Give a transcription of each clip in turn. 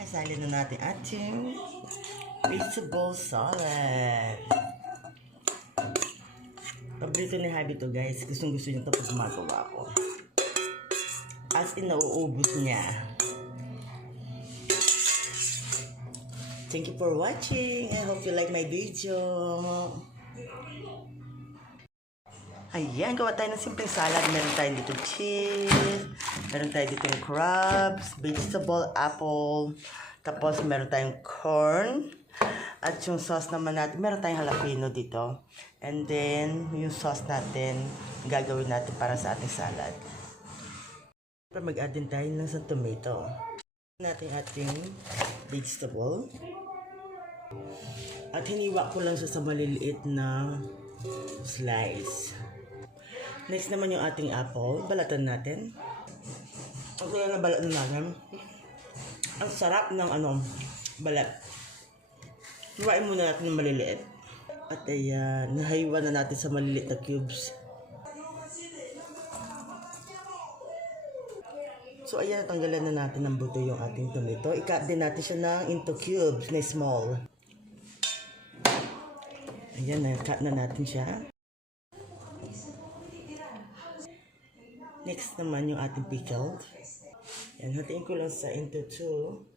Isali na natin ating vegetable salad. Paborito ni Habi to guys. Gustong gusto niya ito pag gumagawa ko. As in, nauubos niya. Thank you for watching. I hope you like my video. Ayan, gawa tayo ng simpleng salad. Meron tayo dito cheese. Meron tayo dito crabs, vegetable, apple. Tapos meron tayong corn. At yung sauce naman natin, meron tayong jalapeno dito. And then, yung sauce natin, gagawin natin para sa ating salad. Mag-add din tayo ng sa tomato. Natin ating vegetable. At hiniwa ko lang siya sa maliliit na slice. Next naman yung ating apple. Balatan natin. Ang kaya na balat natin. Ang sarap ng balat. Hiwain muna natin yung maliliit. At ayan, nahiwa na natin sa maliliit na cubes. So ayan, tanggalan na natin ng buto yung ating tomato. I-cut din natin siya ng into cubes na small. Ayan, na-cut na natin siya. Next naman yung ating pickled. Ayan, hatiin ko lang sa into 2.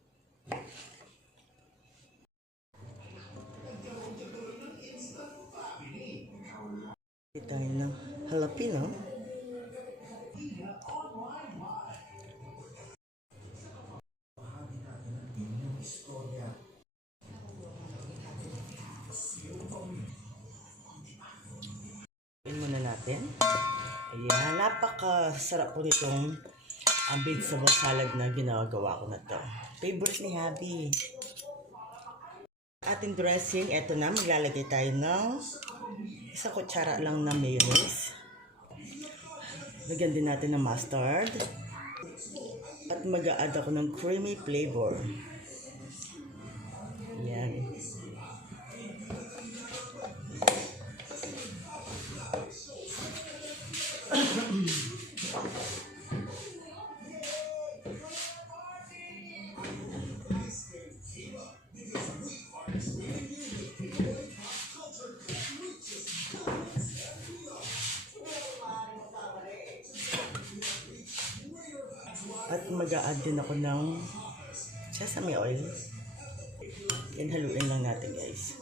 Tayo ng jalapeno. Muna natin. Ayan, napakasarap po nitong vegetable salad na ginagawa ko na to. Favorite ni Habi. Ating dressing, eto na, maglalagay tayo ng isang kutsara lang na mayonnaise. Lagyan din natin ng mustard. At mag-a-add ako ng creamy flavor. Ayan. At mag-a-add din ako ng sesame oil. Yan, haluin lang natin guys.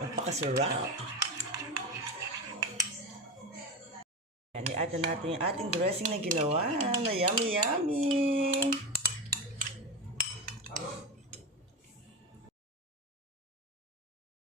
Napakasarap. Yan, i-add na natin yung ating dressing na ginawa na yummy yummy.